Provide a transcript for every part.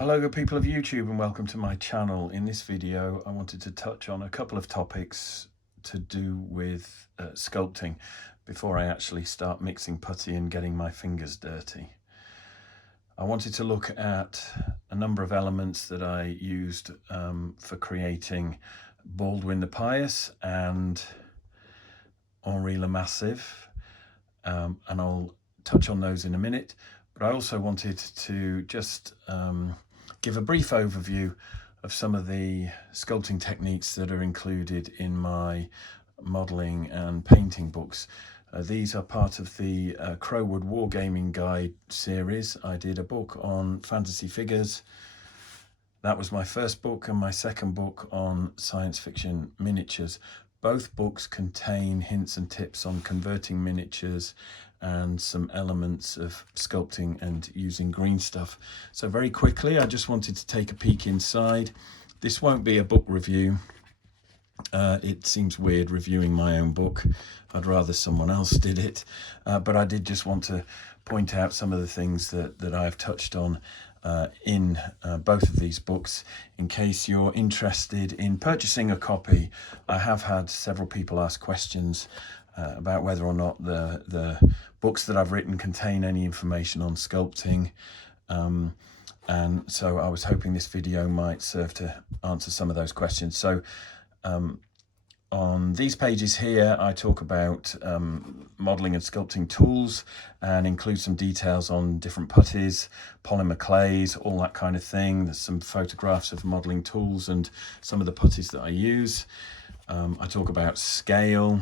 Hello good people of YouTube and welcome to my channel. In this video I wanted to touch on a couple of topics to do with sculpting before I actually start mixing putty and getting my fingers dirty. I wanted to look at a number of elements that I used for creating Baldwin the Pious and Henri le Massive, and I'll touch on those in a minute. But I also wanted to just give a brief overview of some of the sculpting techniques that are included in my modelling and painting books. These are part of the Crowwood Wargaming Guide series. I did a book on fantasy figures. That was my first book, and my second book on science fiction miniatures. Both books contain hints and tips on converting miniatures and some elements of sculpting and using green stuff. So very quickly, I just wanted to take a peek inside. This won't be a book review. It seems weird reviewing my own book. I'd rather someone else did it. But I did just want to point out some of the things that I've touched on in both of these books. In case you're interested in purchasing a copy, I have had several people ask questions about whether or not the books that I've written contain any information on sculpting, and so I was hoping this video might serve to answer some of those questions. So on these pages here I talk about modelling and sculpting tools and include some details on different putties, polymer clays, all that kind of thing. There's some photographs of modelling tools and some of the putties that I use. I talk about scale,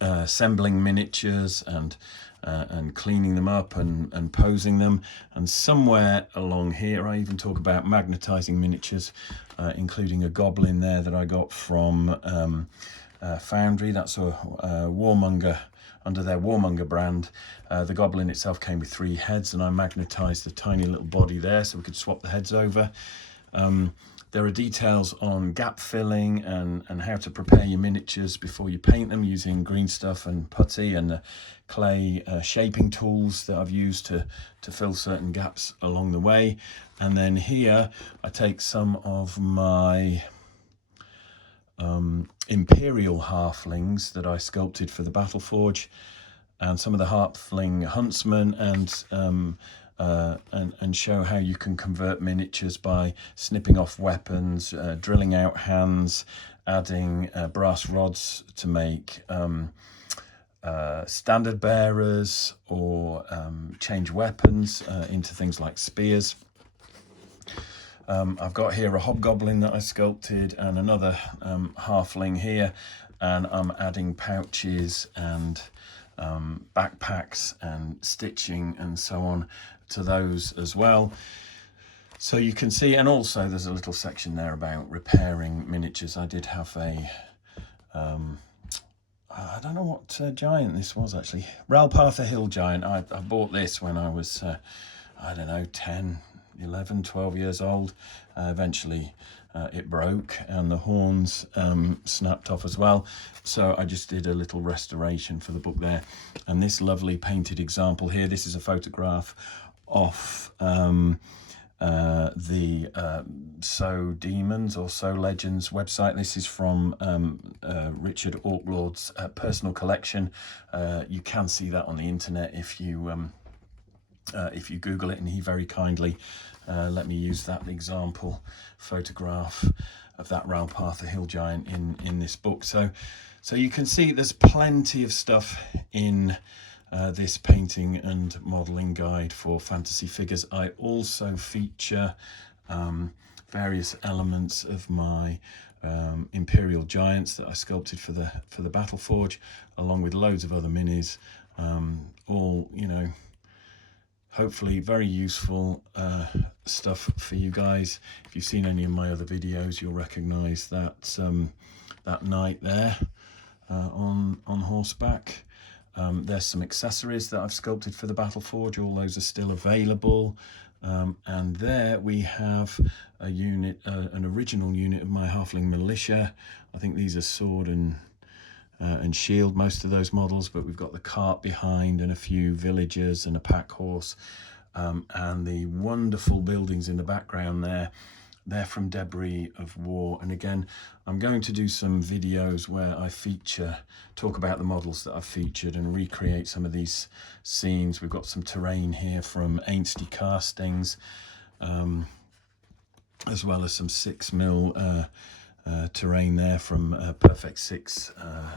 assembling miniatures and cleaning them up and posing them, and somewhere along here I even talk about magnetizing miniatures, including a goblin there that I got from Foundry. That's a Warmonger, under their Warmonger brand. The goblin itself came with 3 heads, and I magnetized the tiny little body there so we could swap the heads over. There are details on gap filling and how to prepare your miniatures before you paint them using green stuff and putty, and the clay shaping tools that I've used to fill certain gaps along the way. And then here I take some of my Imperial halflings that I sculpted for the Battle Forge, and some of the halfling huntsmen, and show how you can convert miniatures by snipping off weapons, drilling out hands, adding brass rods to make standard bearers, or change weapons into things like spears. I've got here a hobgoblin that I sculpted and another halfling here, and I'm adding pouches and backpacks and stitching and so on to those as well. So you can see, and also there's a little section there about repairing miniatures. I did have a I don't know what giant this was actually. Ralpartha Hill Giant. I bought this when I was I don't know, 10, 11, 12 years old. Eventually it broke and the horns snapped off as well, so I just did a little restoration for the book there. And this lovely painted example here, this is a photograph of the So Demons or So Legends website. This is from Richard Orklord's personal collection. You can see that on the internet if you Google it, and he very kindly let me use that example photograph of that Ralpartha Hill Giant in this book. So you can see there's plenty of stuff in this painting and modelling guide for fantasy figures. I also feature various elements of my Imperial Giants that I sculpted for the Battle Forge, along with loads of other minis, all, you know, hopefully very useful stuff for you guys. If you've seen any of my other videos, you'll recognize that that knight there on horseback. There's some accessories that I've sculpted for the Battle Forge. All those are still available. And there we have a unit, an original unit of my halfling militia. I think these are sword and shield, most of those models, but we've got the cart behind and a few villagers and a pack horse and the wonderful buildings in the background there, they're from debris of war. And again, I'm going to do some videos where I talk about the models that I've featured and recreate some of these scenes. We've got some terrain here from Ainsty Castings, as well as some 6mm terrain there from Perfect 6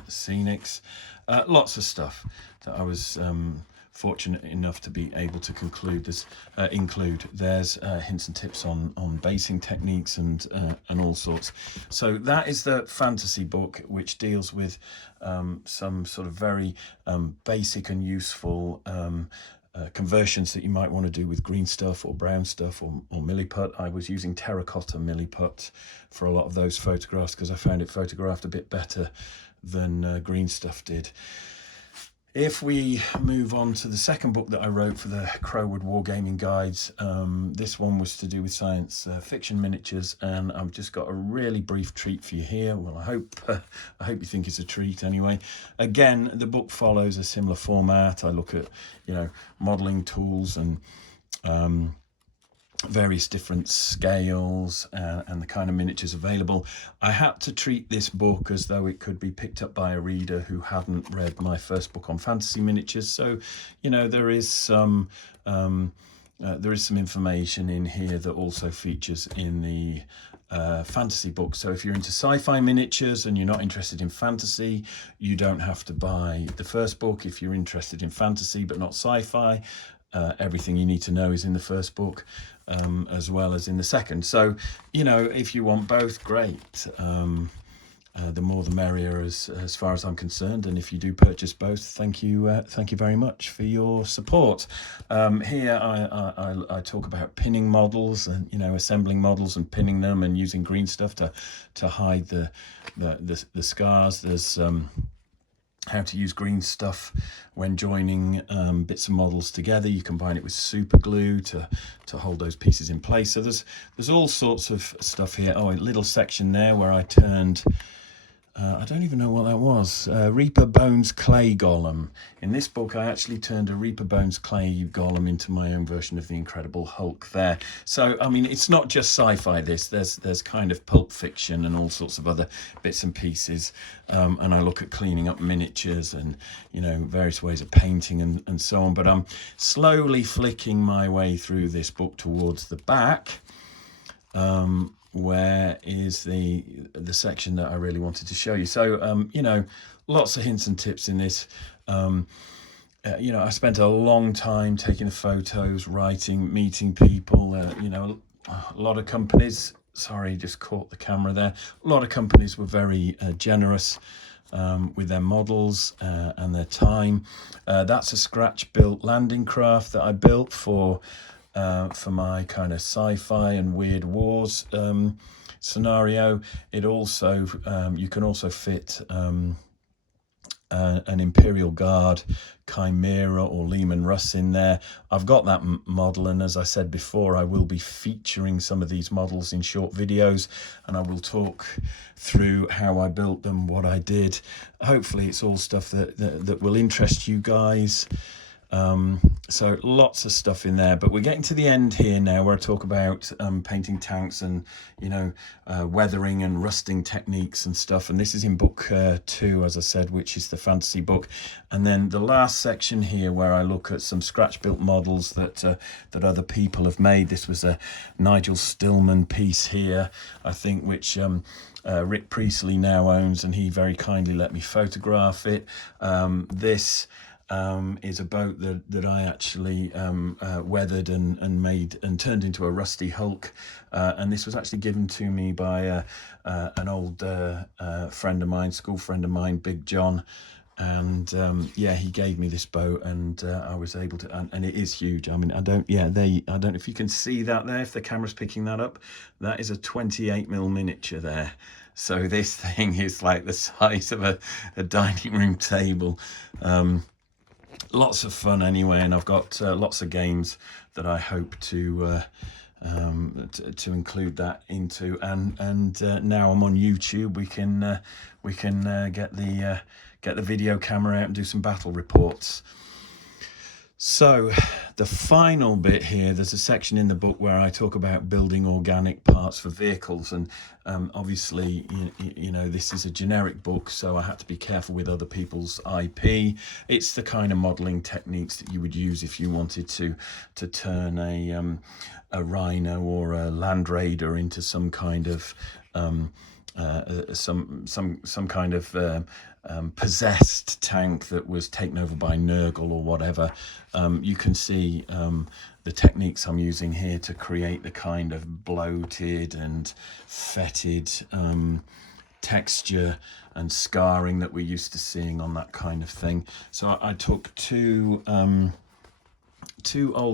Scenics. Lots of stuff that I was fortunate enough to be able to include. There's hints and tips on basing techniques and all sorts. So that is the fantasy book, which deals with some sort of very basic and useful conversions that you might want to do with green stuff or brown stuff or milliput. I was using terracotta milliput for a lot of those photographs because I found it photographed a bit better than green stuff did. If we move on to the second book that I wrote for the Crowwood Wargaming Guides, this one was to do with science fiction miniatures, and I've just got a really brief treat for you here. Well, I hope you think it's a treat anyway. Again, the book follows a similar format. I look at, modeling tools and various different scales and the kind of miniatures available. I had to treat this book as though it could be picked up by a reader who hadn't read my first book on fantasy miniatures. So, there is some information in here that also features in the fantasy book. So if you're into sci-fi miniatures and you're not interested in fantasy, you don't have to buy the first book. If you're interested in fantasy but not sci-fi, everything you need to know is in the first book, as well as in the second. So, if you want both, great. The more the merrier as far as I'm concerned. And if you do purchase both, thank you very much for your support. Here I talk about pinning models and, assembling models and pinning them and using green stuff to hide the scars. There's how to use green stuff when joining bits of models together. You combine it with super glue to hold those pieces in place. So there's all sorts of stuff here. Oh, a little section there where I turned I don't even know what that was. Reaper Bones Clay Golem. In this book, I actually turned a Reaper Bones Clay Golem into my own version of the Incredible Hulk there. So, I mean, it's not just sci-fi, this. There's kind of pulp fiction and all sorts of other bits and pieces. And I look at cleaning up miniatures and, various ways of painting and so on. But I'm slowly flicking my way through this book towards the back. Where is the section that I really wanted to show you. So, lots of hints and tips in this. I spent a long time taking the photos, writing, meeting people, a lot of companies, sorry, just caught the camera there. A lot of companies were very generous with their models and their time. That's a scratch-built landing craft that I built for my kind of sci-fi and weird wars scenario. It also you can also fit an Imperial Guard Chimera or Lehman Russ in there. I've got that model, and as I said before, I will be featuring some of these models in short videos, and I will talk through how I built them, what I did. Hopefully it's all stuff that will interest you guys. So lots of stuff in there, but we're getting to the end here now where I talk about painting tanks and weathering and rusting techniques and stuff, and this is in book 2, as I said, which is the fantasy book. And then the last section here where I look at some scratch built models that other people have made. This was a Nigel Stillman piece here, I think, which Rick Priestley now owns, and he very kindly let me photograph it. This is a boat that I actually weathered and made and turned into a rusty hulk, and this was actually given to me by an old friend of mine, school friend of mine, Big John, and he gave me this boat, and I was able to, and it is huge. I mean, I don't know if you can see that there, if the camera's picking that up. That is a 28mm miniature there. So this thing is like the size of a dining room table. Lots of fun anyway, and I've got lots of games that I hope to include that into. And now I'm on YouTube. We can get the video camera out and do some battle reports. So the final bit here, there's a section in the book where I talk about building organic parts for vehicles, and obviously you know this is a generic book, so I had to be careful with other people's IP. It's the kind of modeling techniques that you would use if you wanted to turn a Rhino or a Land Raider into some kind of some kind of possessed tank that was taken over by Nurgle or whatever. You can see the techniques I'm using here to create the kind of bloated and fetid texture and scarring that we're used to seeing on that kind of thing. So I took two old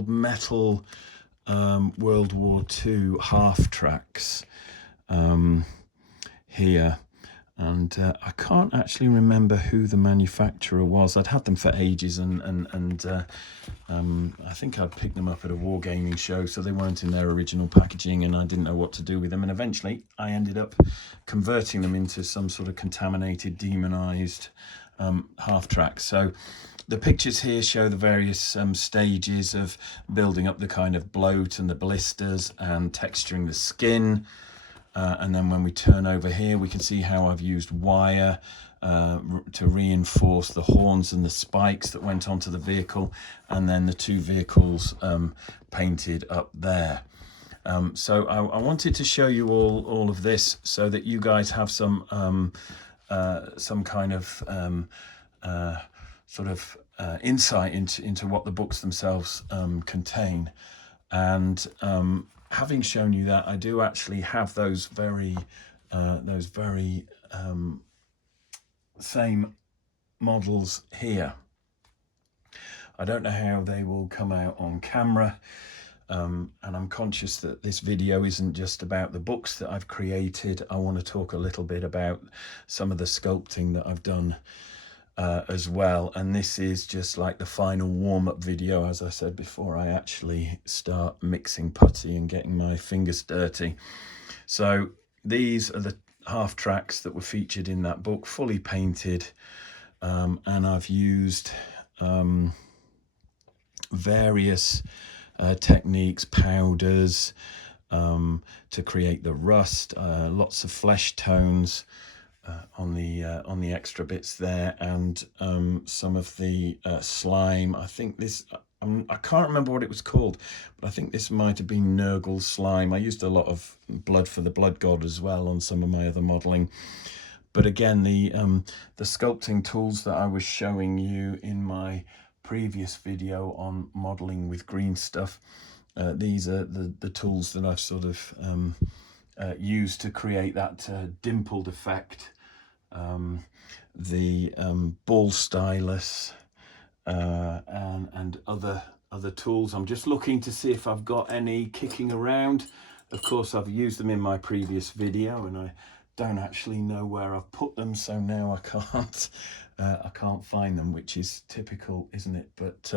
metal World War II half tracks here, and I can't actually remember who the manufacturer was. I'd had them for ages, and I think I'd picked them up at a wargaming show, so they weren't in their original packaging, and I didn't know what to do with them. And eventually I ended up converting them into some sort of contaminated, demonized half track. So the pictures here show the various stages of building up the kind of bloat and the blisters and texturing the skin. And then when we turn over here, we can see how I've used wire to reinforce the horns and the spikes that went onto the vehicle, and then the two vehicles painted up there. So I wanted to show you all of this so that you guys have some kind of sort of insight into what the books themselves contain. And having shown you that, I do actually have those very same models here. I don't know how they will come out on camera, and I'm conscious that this video isn't just about the books that I've created. I want to talk a little bit about some of the sculpting that I've done as well, and this is just like the final warm-up video, as I said, before I actually start mixing putty and getting my fingers dirty. So these are the half tracks that were featured in that book, fully painted, and I've used various techniques, powders, to create the rust, lots of flesh tones on the extra bits there, and some of the slime. I think this, I can't remember what it was called, but I think this might have been Nurgle slime. I used a lot of blood for the blood god as well on some of my other modeling. But again, the sculpting tools that I was showing you in my previous video on modeling with green stuff, these are the tools that I've sort of used to create that dimpled effect. The ball stylus and other tools. I'm just looking to see if I've got any kicking around. Of course, I've used them in my previous video, and I don't actually know where I've put them, so now I can't find them, which is typical, isn't it? But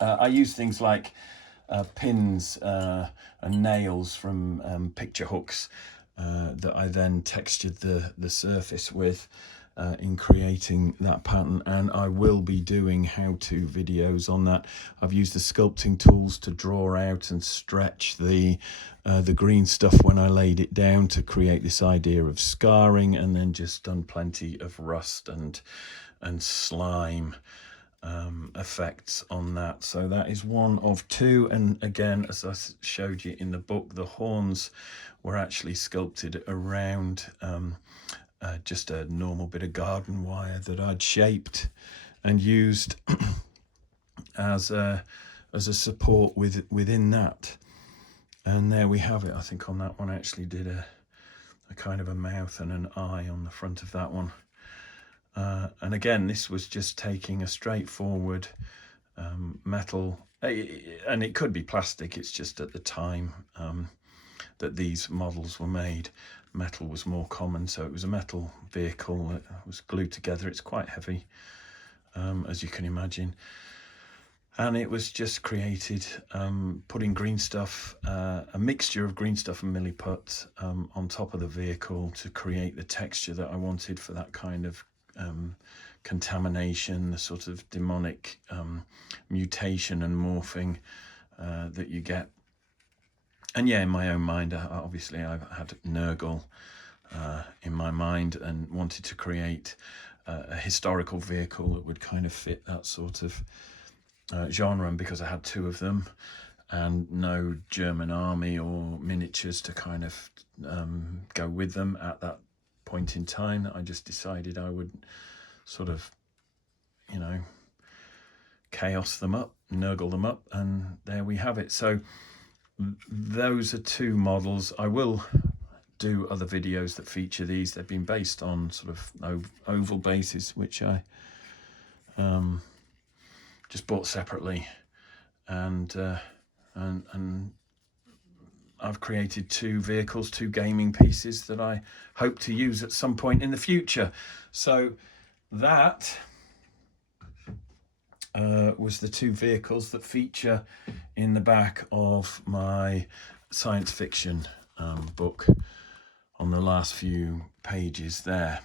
I use things like pins and nails from picture hooks that I then textured the surface with in creating that pattern, and I will be doing how-to videos on that. I've used the sculpting tools to draw out and stretch the green stuff when I laid it down to create this idea of scarring, and then just done plenty of rust and slime effects on that. So that is one of two, and again, as I showed you in the book, the horns were actually sculpted around just a normal bit of garden wire that I'd shaped and used as a support within that. And there we have it. I think on that one I actually did a kind of a mouth and an eye on the front of that one. And again, this was just taking a straightforward metal, and it could be plastic, it's just at the time that these models were made, metal was more common, so it was a metal vehicle that was glued together. It's quite heavy, as you can imagine, and it was just created putting green stuff, a mixture of green stuff and milliput on top of the vehicle to create the texture that I wanted for that kind of contamination, the sort of demonic mutation and morphing that you get. And yeah, in my own mind, obviously I've had Nurgle in my mind and wanted to create a historical vehicle that would kind of fit that sort of genre. And because I had two of them and no German army or miniatures to kind of go with them at that point in time, I just decided I would sort of, you know, chaos them up, Nurgle them up, and there we have it. So those are two models. I will do other videos that feature these. They've been based on sort of oval bases, which I just bought separately, and I've created two vehicles, two gaming pieces that I hope to use at some point in the future. So that was the two vehicles that feature in the back of my science fiction book on the last few pages there.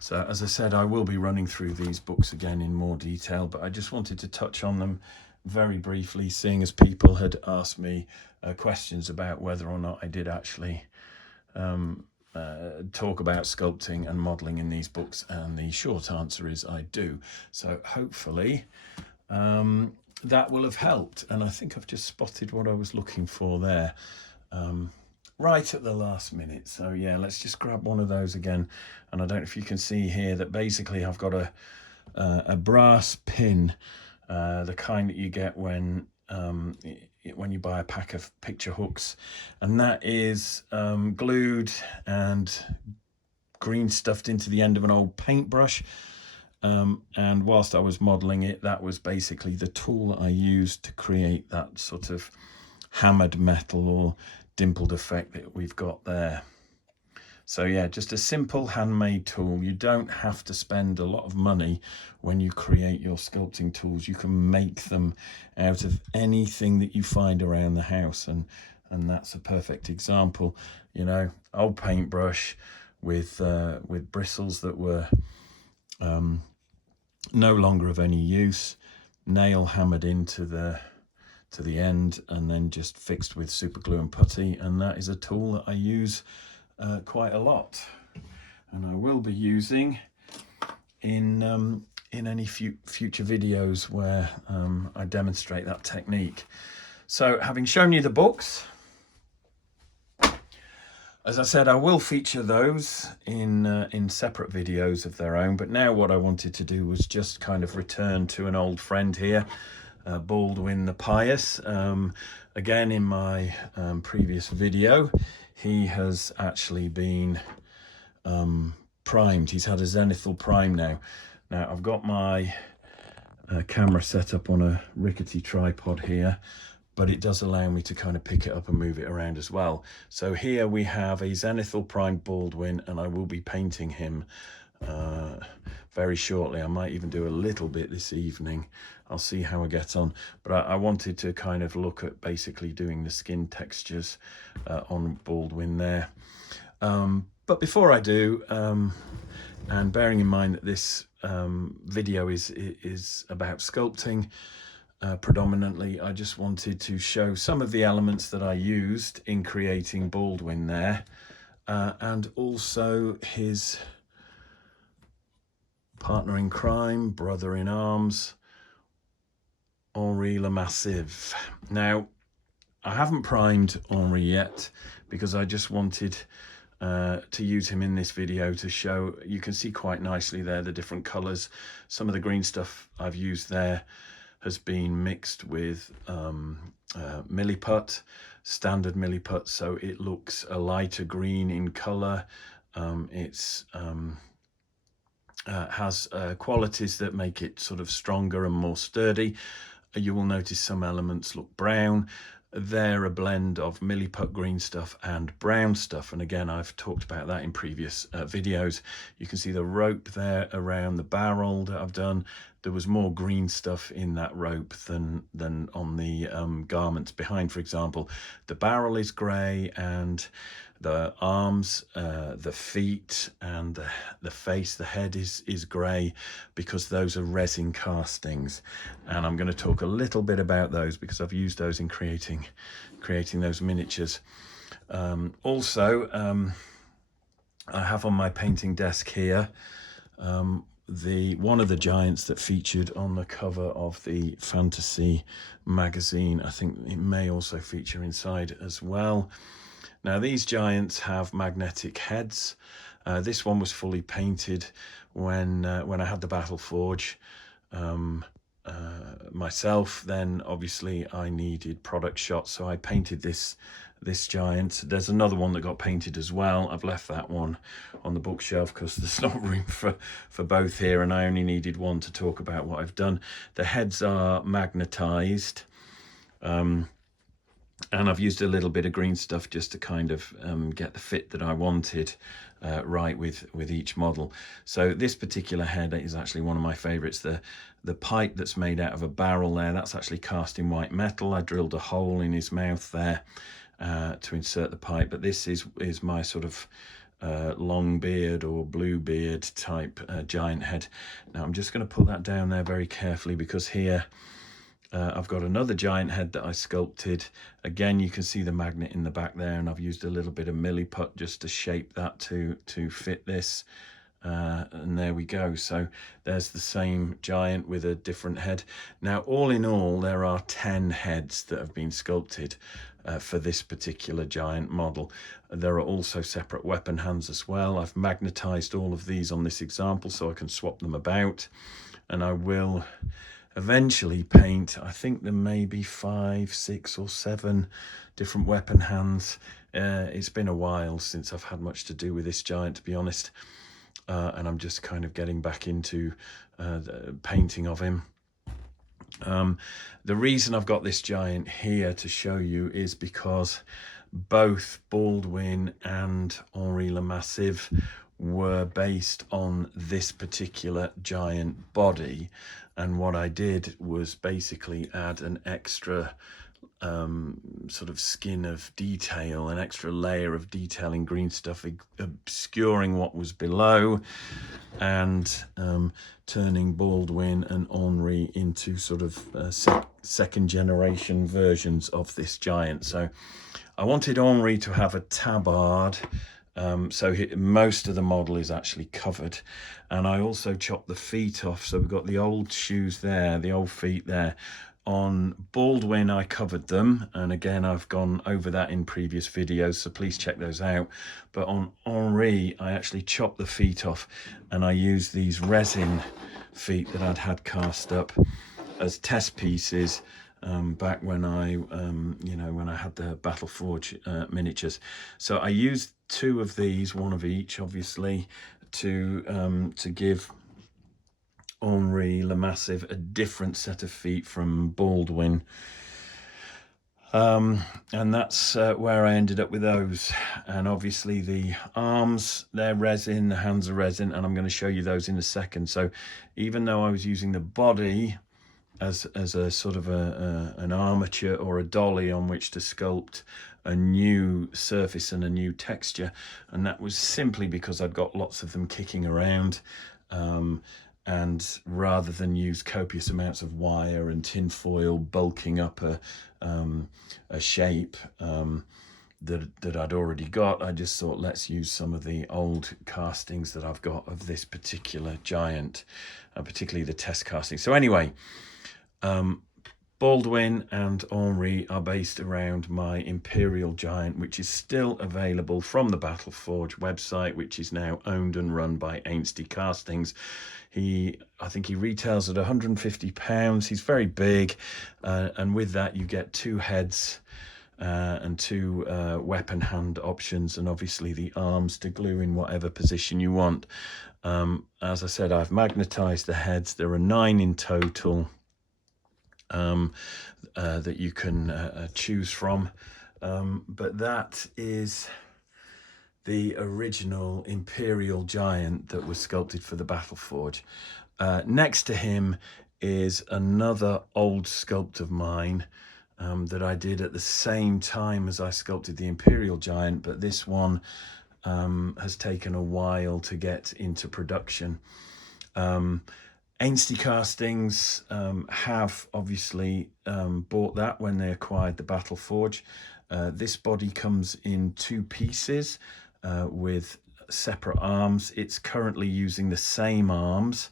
So as I said, I will be running through these books again in more detail, but I just wanted to touch on them very briefly, seeing as people had asked me questions about whether or not I did actually talk about sculpting and modelling in these books, and the short answer is I do. So hopefully that will have helped, and I think I've just spotted what I was looking for there right at the last minute. So yeah, let's just grab one of those again. And I don't know if you can see here that basically I've got a brass pin, the kind that you get when you buy a pack of picture hooks, and that is glued and green stuffed into the end of an old paintbrush. And whilst I was modelling it, that was basically the tool that I used to create that sort of hammered metal or dimpled effect that we've got there. So yeah, just a simple handmade tool. You don't have to spend a lot of money when you create your sculpting tools. You can make them out of anything that you find around the house, and that's a perfect example. You know, old paintbrush with bristles that were no longer of any use, nail hammered into the end, and then just fixed with super glue and putty, and that is a tool that I use quite a lot, and I will be using in any future videos where I demonstrate that technique. So having shown you the books, as I said, I will feature those in separate videos of their own, but now what I wanted to do was just kind of return to an old friend here, Baldwin the Pious. Again, in my previous video, he has actually been primed. He's had a zenithal prime now. Now I've got my camera set up on a rickety tripod here, but it does allow me to kind of pick it up and move it around as well. So here we have a zenithal primed Baldwin, and I will be painting him very shortly. I might even do a little bit this evening. I'll see how I get on, but I wanted to kind of look at basically doing the skin textures on Baldwin there. But before I do, and bearing in mind that this video is about sculpting predominantly, I just wanted to show some of the elements that I used in creating Baldwin there, and also his partner in crime, brother in arms, Henri le Massive. Now, I haven't primed Henri yet because I just wanted to use him in this video to show. You can see quite nicely there the different colours. Some of the green stuff I've used there has been mixed with milliput, standard milliput, so it looks a lighter green in colour. It's has qualities that make it sort of stronger and more sturdy. You will notice some elements look brown. They're a blend of milliput green stuff and brown stuff, and again I've talked about that in previous videos. You can see the rope there around the barrel that I've done. there was more green stuff in that rope than on the garments behind. For example, the barrel is grey, and the arms, the feet, and the face, the head is grey, because those are resin castings. And I'm going to talk a little bit about those because I've used those in creating those miniatures. Also, I have on my painting desk here one of the giants that featured on the cover of the fantasy magazine. I think it may also feature inside as well. Now, these giants have magnetic heads. This one was fully painted when I had the Battle Forge myself. Then obviously I needed product shots, so I painted this giant. There's another one that got painted as well. I've left that one on the bookshelf because there's not room for both here, and I only needed one to talk about what I've done. The heads are magnetized, and I've used a little bit of green stuff just to kind of get the fit that I wanted right with each model. So this particular head is actually one of my favorites. The pipe that's made out of a barrel there, that's actually cast in white metal. I drilled a hole in his mouth there to insert the pipe, but this is my sort of long beard or blue beard type giant head. Now I'm just going to put that down there very carefully, because here I've got another giant head that I sculpted. Again, you can see the magnet in the back there, and I've used a little bit of milliput just to shape that to fit this. And there we go. So there's the same giant with a different head. Now, all in all, there are 10 heads that have been sculpted for this particular giant model. There are also separate weapon hands as well. I've magnetized all of these on this example so I can swap them about, and I will eventually paint, I think there may be 5, 6 or 7 different weapon hands. It's been a while since I've had much to do with this giant, to be honest. And I'm just kind of getting back into the painting of him. The reason I've got this giant here to show you is because both Baldwin and Henri Le Massive were based on this particular giant body, and what I did was basically add an extra sort of skin of detail, an extra layer of detail in green stuff, obscuring what was below, and turning Baldwin and Henri into sort of second generation versions of this giant. So I wanted Henri to have a tabard, so most of the model is actually covered, and I also chopped the feet off, so we've got the old shoes there, the old feet there. On Baldwin, I covered them, and again, I've gone over that in previous videos, so please check those out. But on Henri, I actually chopped the feet off, and I used these resin feet that I'd had cast up as test pieces back when I, when I had the Battle Forge miniatures. So I used 2 of these, one of each, obviously, to give Henri Le Massive a different set of feet from Baldwin, and that's where I ended up with those. And obviously the arms, they're resin, the hands are resin, and I'm going to show you those in a second. So even though I was using the body as a sort of an armature or a dolly on which to sculpt a new surface and a new texture, and that was simply because I'd got lots of them kicking around, and rather than use copious amounts of wire and tin foil bulking up a shape that I'd already got, I just thought, let's use some of the old castings that I've got of this particular giant, particularly the test casting. So anyway, Baldwin and Henri are based around my Imperial Giant, which is still available from the Battle Forge website, which is now owned and run by Ainsty Castings. I think he retails at £150. He's very big, and with that you get 2 heads and 2 weapon hand options, and obviously the arms to glue in whatever position you want. As I said, I've magnetized the heads. There are 9 in total that you can choose from, but that is the original Imperial Giant that was sculpted for the Battle Forge. Next to him is another old sculpt of mine that I did at the same time as I sculpted the Imperial Giant, but this one has taken a while to get into production. Ainsty Castings have obviously bought that when they acquired the Battle Forge. This body comes in 2 pieces with separate arms. It's currently using the same arms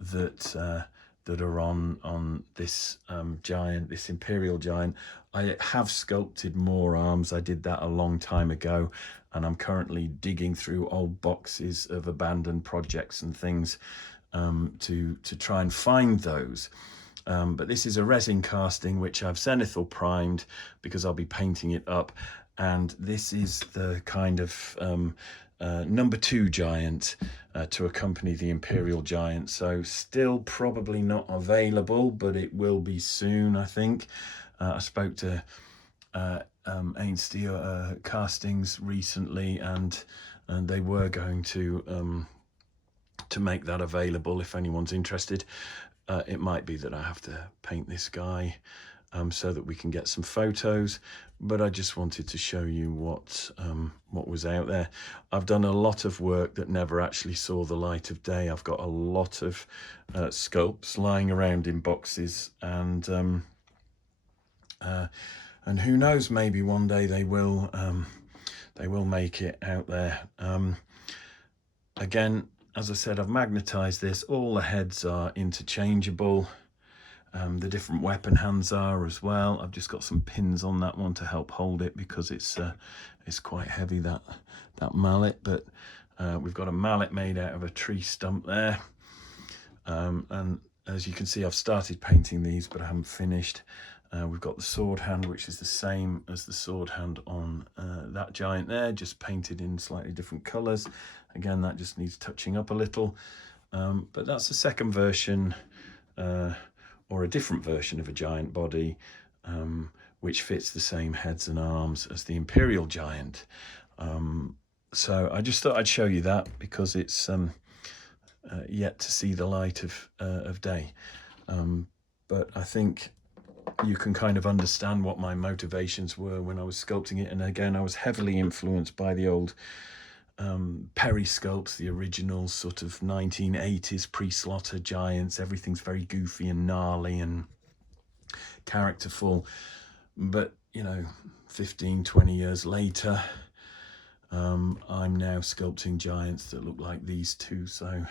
that are on this giant, this Imperial Giant. I have sculpted more arms. I did that a long time ago, and I'm currently digging through old boxes of abandoned projects and things to try and find those. But this is a resin casting which I've zenithal primed because I'll be painting it up, and this is the kind of number 2 giant to accompany the Imperial Giant. So still probably not available, but it will be soon, I think. I spoke to Ainsty Castings recently, and they were going to make that available if anyone's interested. It might be that I have to paint this guy so that we can get some photos, but I just wanted to show you what was out there. I've done a lot of work that never actually saw the light of day. I've got a lot of sculpts lying around in boxes, and who knows, maybe one day they will make it out there. Again, as I said, I've magnetized this. All the heads are interchangeable. The different weapon hands are as well. I've just got some pins on that one to help hold it because it's quite heavy, that mallet. But we've got a mallet made out of a tree stump there. And as you can see, I've started painting these, but I haven't finished. We've got the sword hand, which is the same as the sword hand on that giant there, just painted in slightly different colours. Again, that just needs touching up a little. But that's a second version, or a different version of a giant body, which fits the same heads and arms as the Imperial Giant. So I just thought I'd show you that because it's yet to see the light of day. But I think you can kind of understand what my motivations were when I was sculpting it. And again, I was heavily influenced by the old Perry sculpts, the original sort of 1980s pre-slaughter giants. Everything's very goofy and gnarly and characterful. But, you know, 15, 20 years later, I'm now sculpting giants that look like these two. So,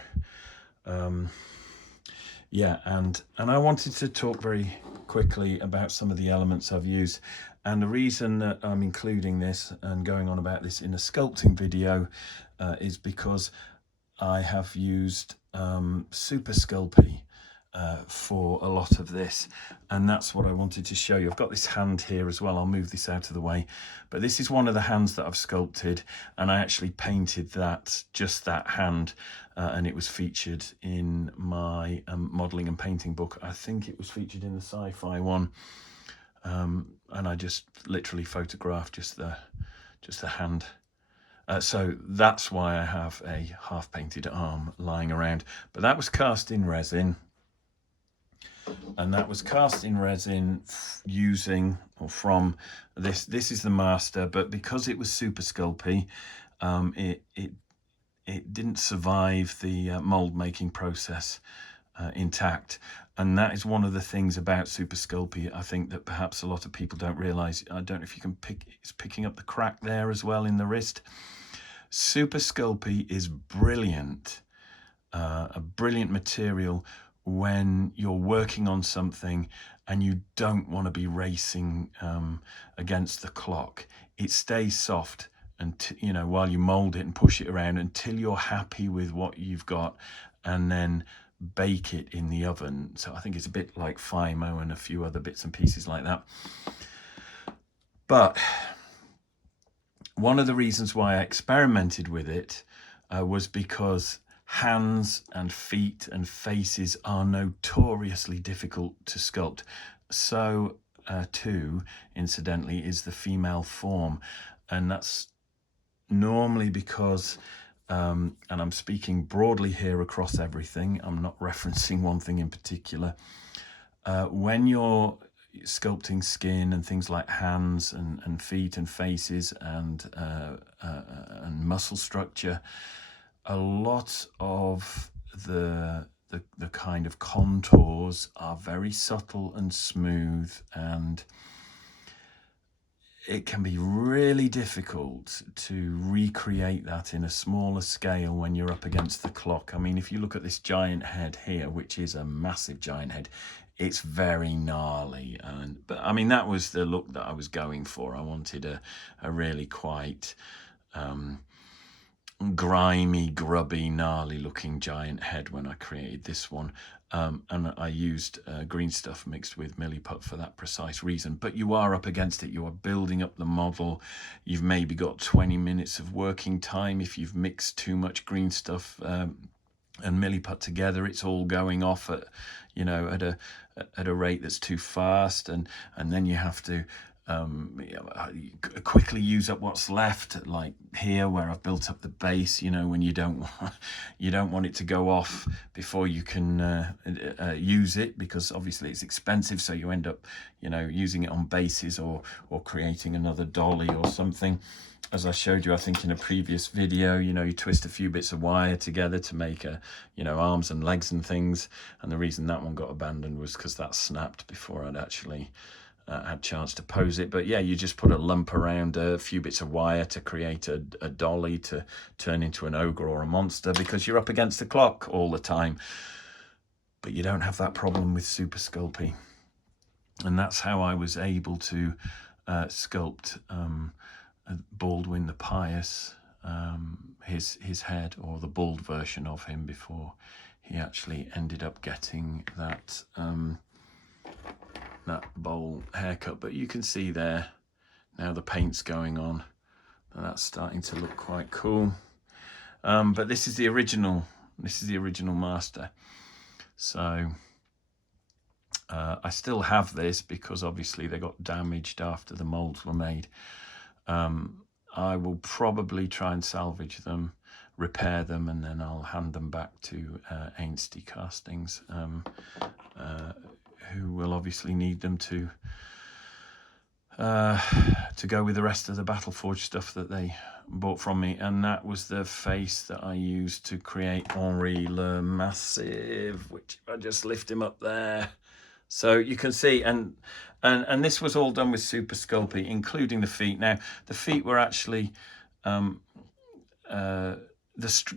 yeah, and I wanted to talk very quickly about some of the elements I've used. And the reason that I'm including this and going on about this in a sculpting video is because I have used Super Sculpey for a lot of this, and that's what I wanted to show you. I've got this hand here as well. I'll move this out of the way, but this is one of the hands that I've sculpted, and I actually painted that, just that hand, and it was featured in my modelling and painting book. I think it was featured in the sci-fi one, and I just literally photographed just the hand. So that's why I have a half painted arm lying around, but that was cast in resin. And that was cast in resin using, or from this is the master, but because it was Super Sculpey, it didn't survive the mold making process intact. And that is one of the things about Super Sculpey, I think, that perhaps a lot of people don't realize. I don't know if you can it's picking up the crack there as well in the wrist. Super Sculpey is brilliant, a brilliant material when you're working on something and you don't want to be racing against the clock. It stays soft, and you know, while you mold it and push it around until you're happy with what you've got, and then bake it in the oven. So I think it's a bit like Fimo and a few other bits and pieces like that. But one of the reasons why I experimented with it was because hands and feet and faces are notoriously difficult to sculpt. So too, incidentally, is the female form. And that's normally because and I'm speaking broadly here across everything. I'm not referencing one thing in particular. When you're sculpting skin and things like hands and feet and faces and muscle structure, a lot of the kind of contours are very subtle and smooth, and it can be really difficult to recreate that in a smaller scale when you're up against the clock. I mean, if you look at this giant head here, which is a massive giant head, it's very gnarly. But I mean, that was the look that I was going for. I wanted a really quite grimy, grubby, gnarly looking giant head when I created this one. And I used green stuff mixed with milliput for that precise reason. But you are up against it. You are building up the model. You've maybe got 20 minutes of working time. If you've mixed too much green stuff and milliput together, it's all going off at, you know, at a rate that's too fast, and then you have to quickly use up what's left, like here where I've built up the base, you know, when you don't want it to go off before you can use it, because obviously it's expensive, so you end up, you know, using it on bases or creating another dolly or something. As I showed you, I think in a previous video, you know, you twist a few bits of wire together to make you know, arms and legs and things. And the reason that one got abandoned was because that snapped before I'd actually had chance to pose it. But yeah, you just put a lump around a few bits of wire to create a dolly to turn into an ogre or a monster, because you're up against the clock all the time. But you don't have that problem with Super Sculpey. And that's how I was able to sculpt Baldwin the Pious, his head, or the bald version of him, before he actually ended up getting that that bowl haircut. But you can see there now the paint's going on, and that's starting to look quite cool. But this is the original master. So I still have this because obviously they got damaged after the molds were made. I will probably try and salvage them, repair them, and then I'll hand them back to Ainsty Castings, who will obviously need them to go with the rest of the Battleforge stuff that they bought from me. And that was the face that I used to create Henri le Massive, which I just lift him up there. So you can see, and this was all done with Super Sculpey, including the feet. Now, the feet were actually the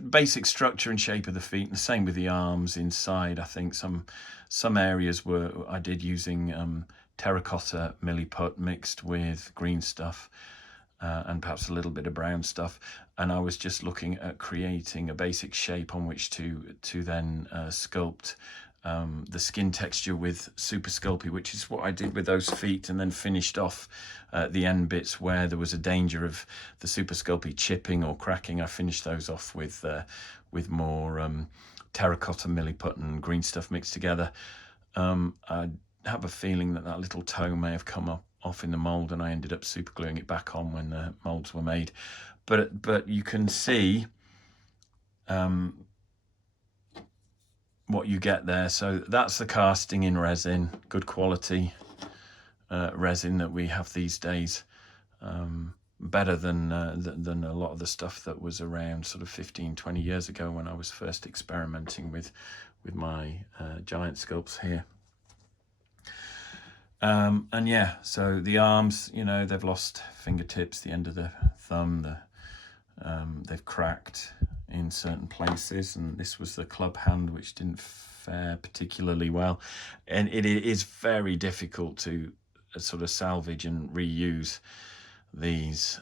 basic structure and shape of the feet, and the same with the arms inside. I think some areas I did using terracotta milliput mixed with green stuff, and perhaps a little bit of brown stuff. And I was just looking at creating a basic shape on which to then sculpt the skin texture with Super Sculpey, which is what I did with those feet, and then finished off the end bits where there was a danger of the Super Sculpey chipping or cracking. I finished those off with more terracotta milliput and green stuff mixed together. I have a feeling that little toe may have come off in the mold, and I ended up super gluing it back on when the molds were made. But you can see what you get there. So that's the casting in resin, good quality resin that we have these days, better than a lot of the stuff that was around sort of 15-20 years ago when I was first experimenting with my giant sculpts here. And yeah, so the arms, you know, they've lost fingertips, the end of the thumb, they've cracked in certain places, and this was the club hand, which didn't fare particularly well. And it is very difficult to sort of salvage and reuse these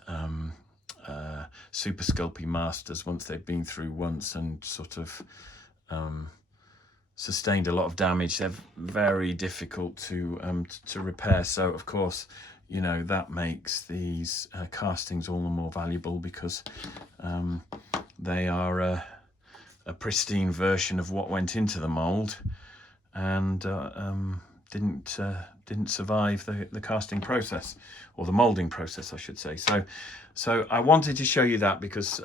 Super Sculpey masters once they've been through once and sort of sustained a lot of damage. They're very difficult to repair. So of course, you know, that makes these castings all the more valuable, because they are a pristine version of what went into the mold, and didn't survive the casting process, or the molding process, I should say. So I wanted to show you that because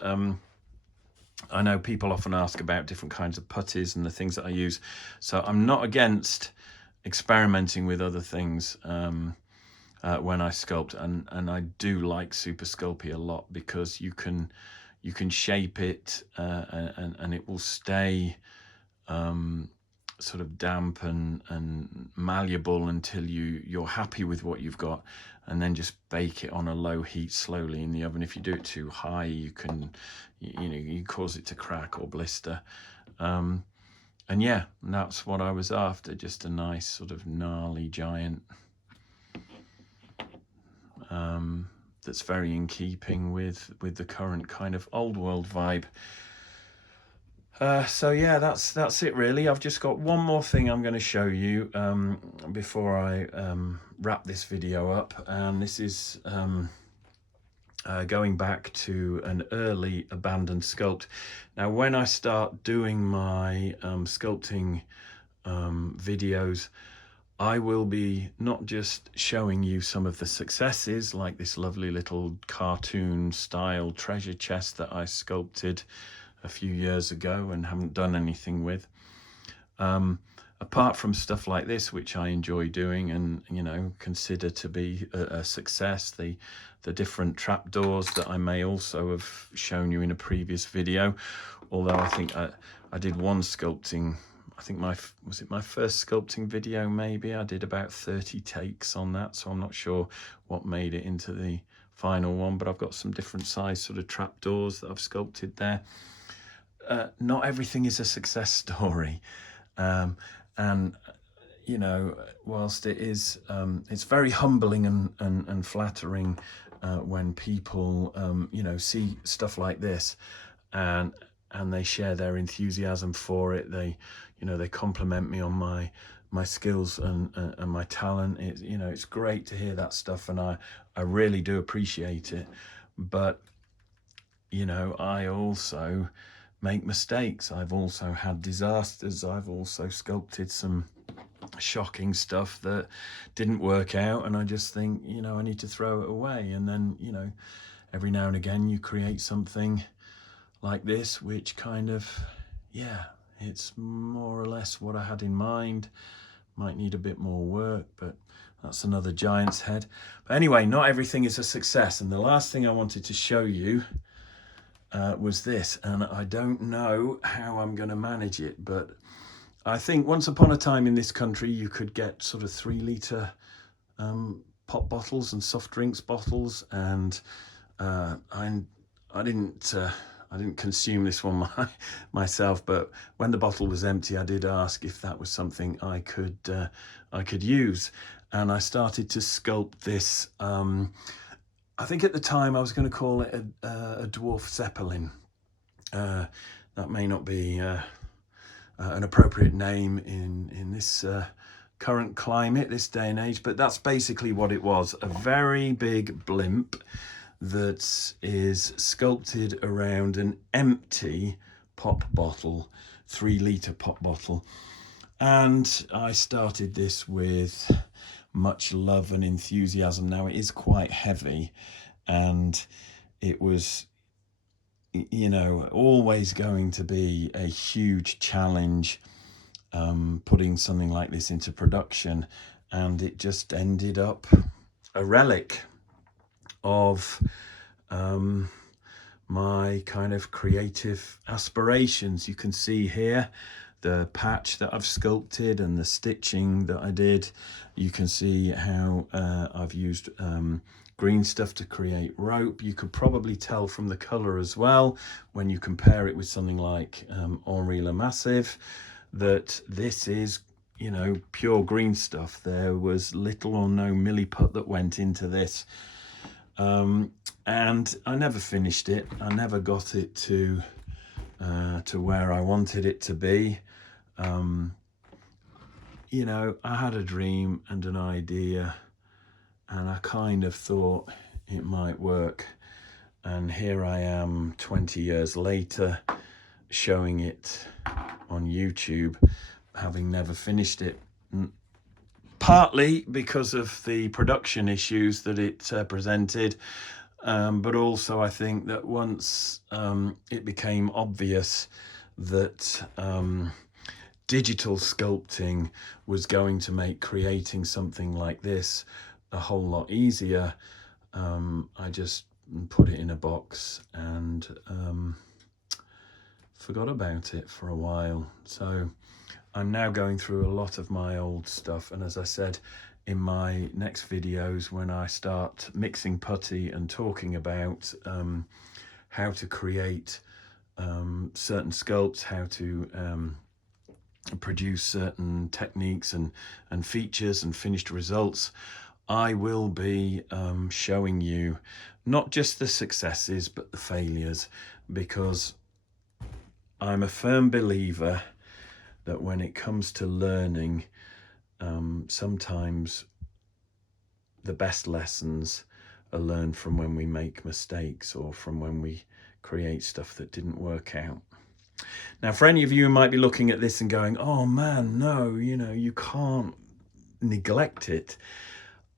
I know people often ask about different kinds of putties and the things that I use, so I'm not against experimenting with other things when I sculpt, and I do like Super Sculpey a lot because you can shape it and it will stay sort of damp and malleable until you're happy with what you've got, and then just bake it on a low heat slowly in the oven. If you do it too high, you cause it to crack or blister. And yeah, that's what I was after, just a nice sort of gnarly giant that's very in keeping with the current kind of old world vibe. So yeah, that's it really. I've just got one more thing I'm going to show you before I wrap this video up, and this is going back to an early abandoned sculpt. Now, when I start doing my sculpting videos, I will be not just showing you some of the successes, like this lovely little cartoon style treasure chest that I sculpted a few years ago and haven't done anything with. Apart from stuff like this, which I enjoy doing and, you know, consider to be a success, the different trapdoors that I may also have shown you in a previous video, although I think I did one sculpting, I think was it my first sculpting video maybe? I did about 30 takes on that, so I'm not sure what made it into the final one, but I've got some different size sort of trapdoors that I've sculpted there. Not everything is a success story. And, you know, whilst it is, it's very humbling and flattering when people, you know, see stuff like this and they share their enthusiasm for it. They, you know, they compliment me on my skills and my talent. It, you know, it's great to hear that stuff, and I really do appreciate it. But, you know, I also make mistakes. I've also had disasters. I've also sculpted some shocking stuff that didn't work out, and I just think, you know, I need to throw it away. And then, you know, every now and again you create something like this, which kind of, yeah, it's more or less what I had in mind. Might need a bit more work, but that's another giant's head. But anyway, not everything is a success. And the last thing I wanted to show you was this, and I don't know how I'm going to manage it, but I think once upon a time in this country you could get sort of 3-litre pop bottles and soft drinks bottles, and I didn't consume this one myself, but when the bottle was empty, I did ask if that was something I could use, and I started to sculpt this. I think at the time I was going to call it a dwarf zeppelin. That may not be an appropriate name in this current climate, this day and age, but that's basically what it was. A very big blimp that is sculpted around an empty pop bottle, 3-litre pop bottle. And I started this with much love and enthusiasm. Now, it is quite heavy, and it was, you know, always going to be a huge challenge putting something like this into production, and it just ended up a relic of my kind of creative aspirations. You can see here the patch that I've sculpted and the stitching that I did. You can see how I've used green stuff to create rope. You could probably tell from the color as well, when you compare it with something like Henri Le Massive, that this is, you know, pure green stuff. There was little or no milliput that went into this. And I never finished it. I never got it to where I wanted it to be. You know, I had a dream and an idea, and I kind of thought it might work. And here I am 20 years later, showing it on YouTube, having never finished it. Partly because of the production issues that it presented, but also I think that once it became obvious that digital sculpting was going to make creating something like this a whole lot easier, I just put it in a box and forgot about it for a while. So I'm now going through a lot of my old stuff, and as I said in my next videos, when I start mixing putty and talking about how to create certain sculpts, how to produce certain techniques and features and finished results, I will be showing you not just the successes but the failures, because I'm a firm believer that when it comes to learning, sometimes the best lessons are learned from when we make mistakes or from when we create stuff that didn't work out. Now, for any of you who might be looking at this and going, oh man, no, you know, you can't neglect it,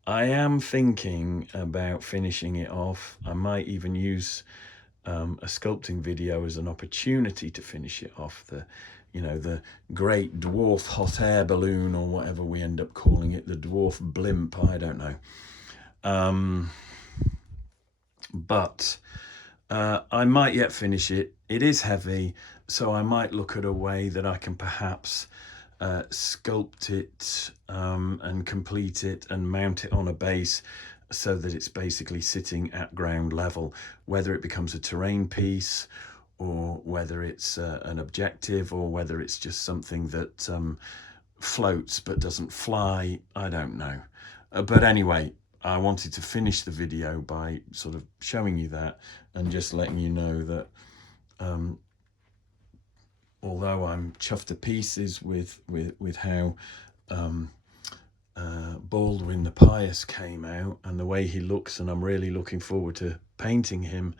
I am thinking about finishing it off. I might even use a sculpting video as an opportunity to finish it off. The great dwarf hot air balloon, or whatever we end up calling it, the dwarf blimp, I don't know. But I might yet finish it. It is heavy, so I might look at a way that I can perhaps sculpt it and complete it and mount it on a base so that it's basically sitting at ground level, whether it becomes a terrain piece or whether it's an objective, or whether it's just something that floats but doesn't fly. I don't know. But anyway, I wanted to finish the video by sort of showing you that and just letting you know that although I'm chuffed to pieces with how Baldwin the Pious came out and the way he looks, and I'm really looking forward to painting him,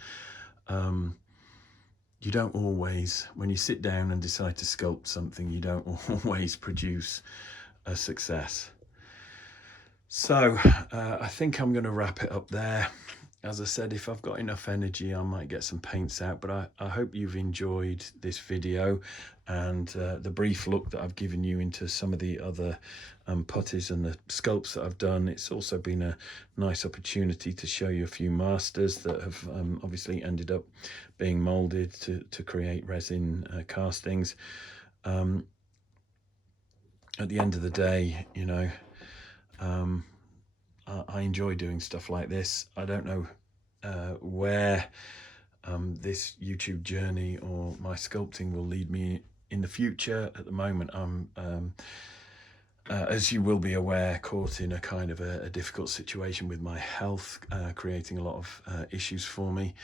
you don't always, when you sit down and decide to sculpt something, you don't always produce a success. So I think I'm going to wrap it up there. As I said, if I've got enough energy, I might get some paints out, but I hope you've enjoyed this video and the brief look that I've given you into some of the other putties and the sculpts that I've done. It's also been a nice opportunity to show you a few masters that have obviously ended up being molded to create resin castings. At the end of the day, you know, I enjoy doing stuff like this. I don't know where this YouTube journey or my sculpting will lead me in the future. At the moment, I'm, as you will be aware, caught in a kind of a difficult situation with my health, creating a lot of issues for me.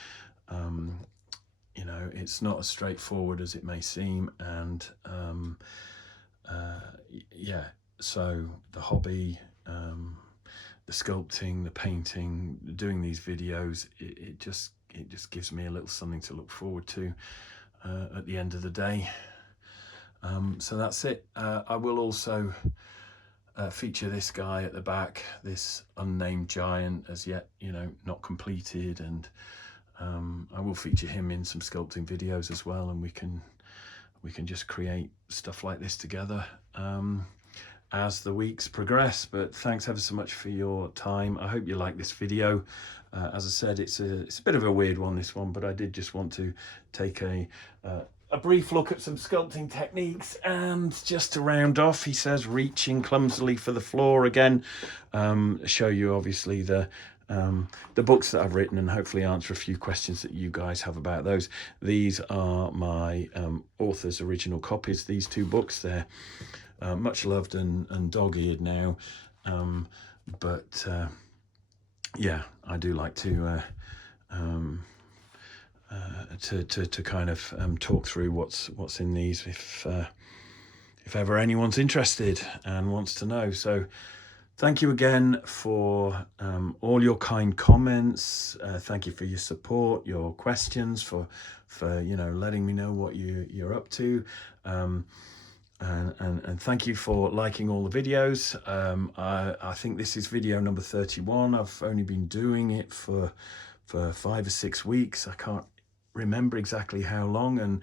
You know, it's not as straightforward as it may seem, and yeah, so the hobby, the sculpting, the painting, doing these videos, it just gives me a little something to look forward to at the end of the day. So that's it. I will also feature this guy at the back, this unnamed giant, as yet, you know, not completed, and I will feature him in some sculpting videos as well, and we can just create stuff like this together as the weeks progress. But thanks ever so much for your time. I hope you like this video. As I said, it's a bit of a weird one, this one, but I did just want to take a brief look at some sculpting techniques. And just to round off, he says, reaching clumsily for the floor again, show you obviously the books that I've written and hopefully answer a few questions that you guys have about those. These are my author's original copies, these two books. They're much loved and dog-eared now, but yeah, I do like to kind of talk through what's in these if ever anyone's interested and wants to know. So thank you again for all your kind comments. Thank you for your support, your questions, for you know, letting me know what you're up to. And thank you for liking all the videos. I think this is video number 31. I've only been doing it for for 5 or 6 weeks. I can't remember exactly how long. And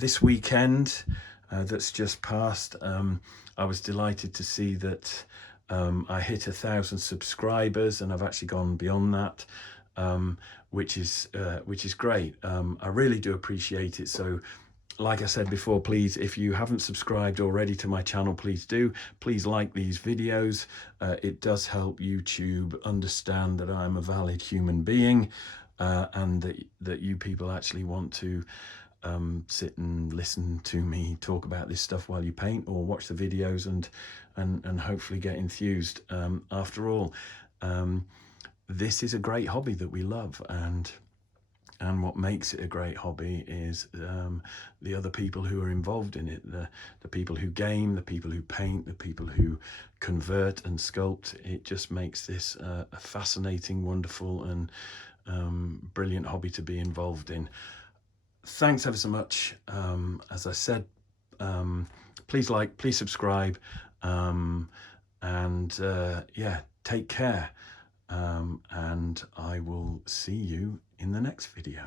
this weekend that's just passed, I was delighted to see that I hit 1,000 subscribers, and I've actually gone beyond that, which is great. I really do appreciate it. So like I said before, please, if you haven't subscribed already to my channel, please do. Please like these videos. It does help YouTube understand that I'm a valid human being, and that you people actually want to sit and listen to me talk about this stuff while you paint or watch the videos, and hopefully get enthused. After all, this is a great hobby that we love, and what makes it a great hobby is the other people who are involved in it, the people who game, the people who paint, the people who convert and sculpt. It just makes this a fascinating, wonderful and brilliant hobby to be involved in. Thanks ever so much. As I said, please like, please subscribe, and yeah, take care. And I will see you in the next video.